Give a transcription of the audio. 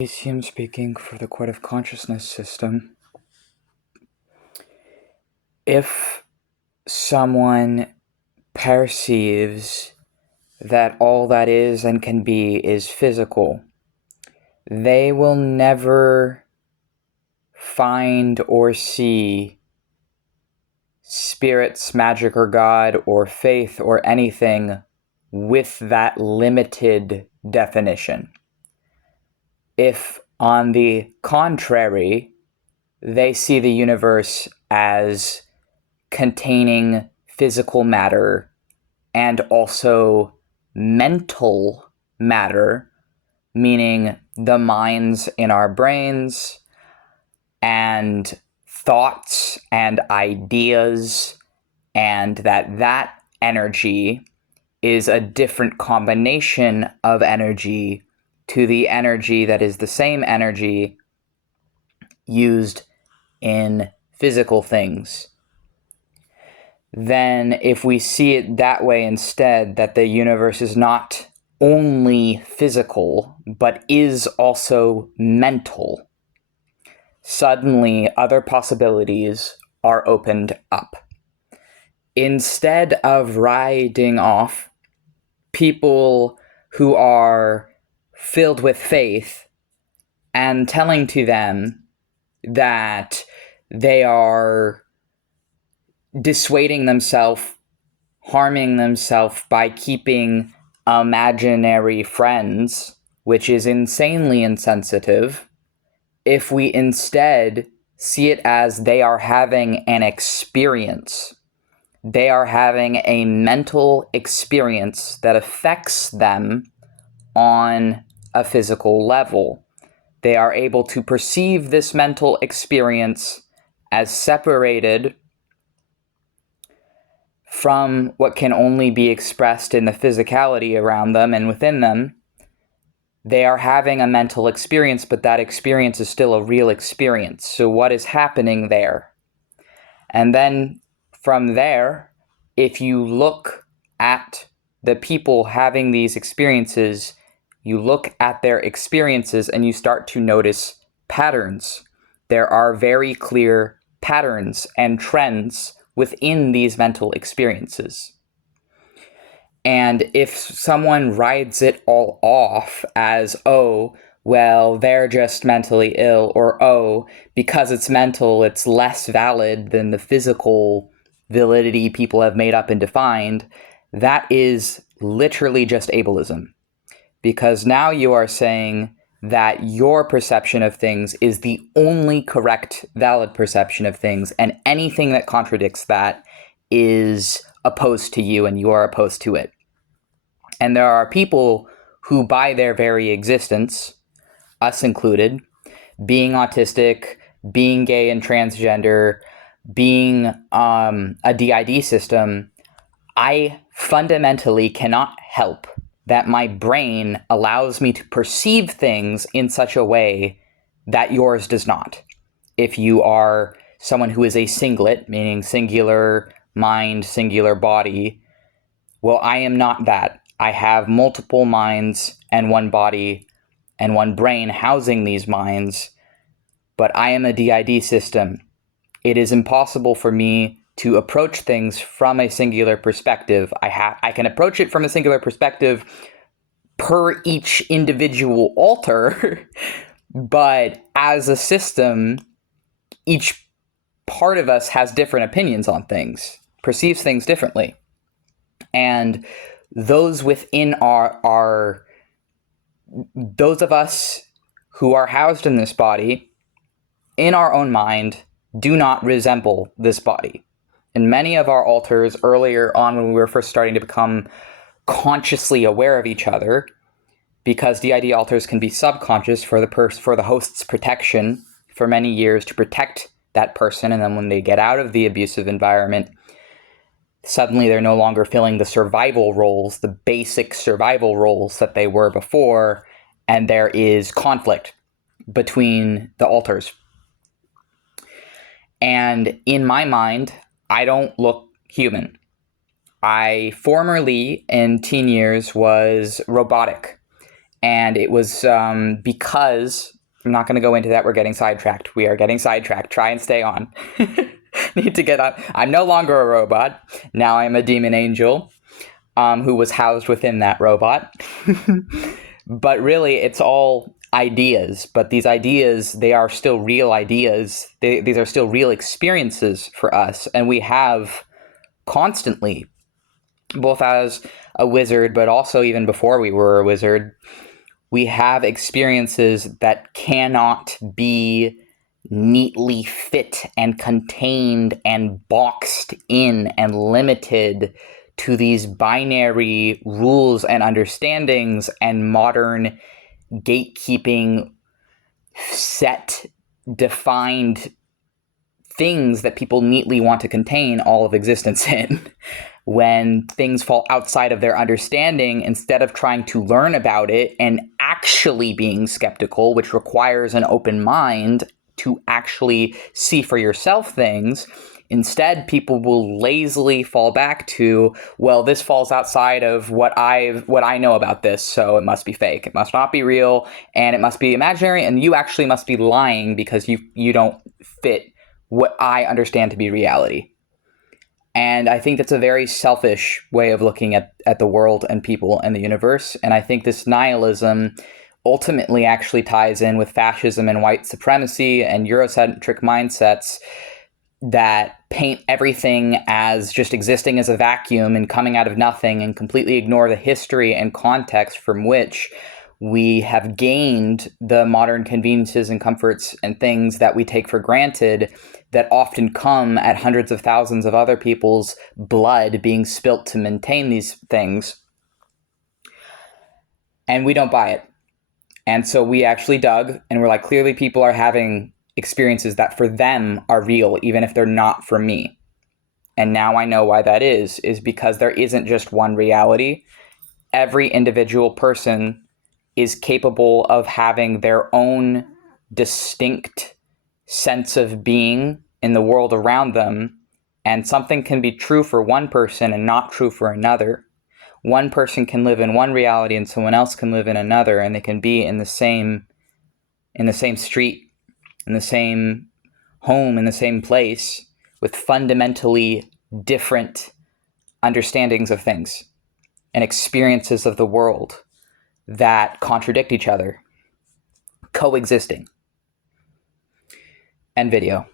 Elysium speaking for the Court of Consciousness system. If someone perceives that all that is and can be is physical, they will never find or see spirits, magic, or God, or faith, or anything with that limited definition. If, on the contrary, they see the universe as containing physical matter and also mental matter, meaning the minds in our brains and thoughts and ideas, and that energy is a different combination of energy to the energy that is the same energy used in physical things. Then if we see it that way instead, that the universe is not only physical, but is also mental, suddenly other possibilities are opened up. Instead of writing off people who are filled with faith and telling to them that they are dissuading themselves, harming themselves by keeping imaginary friends, which is insanely insensitive, if we instead see it as they are having an experience. They are having a mental experience that affects them on a physical level. They are able to perceive this mental experience as separated from what can only be expressed in the physicality around them and within them. They are having a mental experience, but that experience is still a real experience. So what is happening there? And then from there, if you look at the people having these experiences, you look at their experiences and you start to notice patterns. There are very clear patterns and trends within these mental experiences. And if someone rides it all off as, oh, well, they're just mentally ill, or, oh, because it's mental, it's less valid than the physical validity people have made up and defined, that is literally just ableism. Because now you are saying that your perception of things is the only correct, valid perception of things, and anything that contradicts that is opposed to you and you are opposed to it. And there are people who, by their very existence, us included, being autistic, being gay and transgender, being a DID system, I fundamentally cannot help that my brain allows me to perceive things in such a way that yours does not. If you are someone who is a singlet, meaning singular mind, singular body, well, I am not that. I have multiple minds and one body and one brain housing these minds, but I am a DID system. It is impossible for me to approach things from a singular perspective. I can approach it from a singular perspective per each individual alter, but as a system, each part of us has different opinions on things, perceives things differently. And those within those of us who are housed in this body, in our own mind, do not resemble this body. And many of our alters earlier on, when we were first starting to become consciously aware of each other, because DID alters can be subconscious for the host's protection for many years, to protect that person, and then when they get out of the abusive environment, suddenly they're no longer filling the survival roles, the basic survival roles that they were before, and there is conflict between the alters. And in my mind, I don't look human. I formerly, in teen years, was robotic. And it was because, I'm not going to go into that, we're getting sidetracked. We are getting sidetracked. Try and stay on. Need to get on. I'm no longer a robot. Now I'm a demon angel who was housed within that robot. But really, it's all ideas. But these ideas, they are still real ideas. These are still real experiences for us. And we have constantly, both as a wizard, but also even before we were a wizard, we have experiences that cannot be neatly fit and contained and boxed in and limited to these binary rules and understandings and modern gatekeeping set defined things that people neatly want to contain all of existence in. When things fall outside of their understanding, instead of trying to learn about it and actually being skeptical, which requires an open mind to actually see for yourself things, instead people will lazily fall back to, well, this falls outside of what I know about this, so it must be fake. It must not be real, and it must be imaginary, and you actually must be lying because you don't fit what I understand to be reality. And I think that's a very selfish way of looking at the world and people and the universe. And I think this nihilism ultimately actually ties in with fascism and white supremacy and Eurocentric mindsets that paint everything as just existing as a vacuum and coming out of nothing, and completely ignore the history and context from which we have gained the modern conveniences and comforts and things that we take for granted, that often come at hundreds of thousands of other people's blood being spilt to maintain these things. And we don't buy it. And so we actually dug, and we're like, clearly people are having experiences that for them are real, even if they're not for me. And now I know why that is because there isn't just one reality. Every individual person is capable of having their own distinct sense of being in the world around them, and something can be true for one person and not true for another. One person can live in one reality and someone else can live in another, and they can be in the same street, in the same home, in the same place, with fundamentally different understandings of things and experiences of the world that contradict each other, coexisting. End video.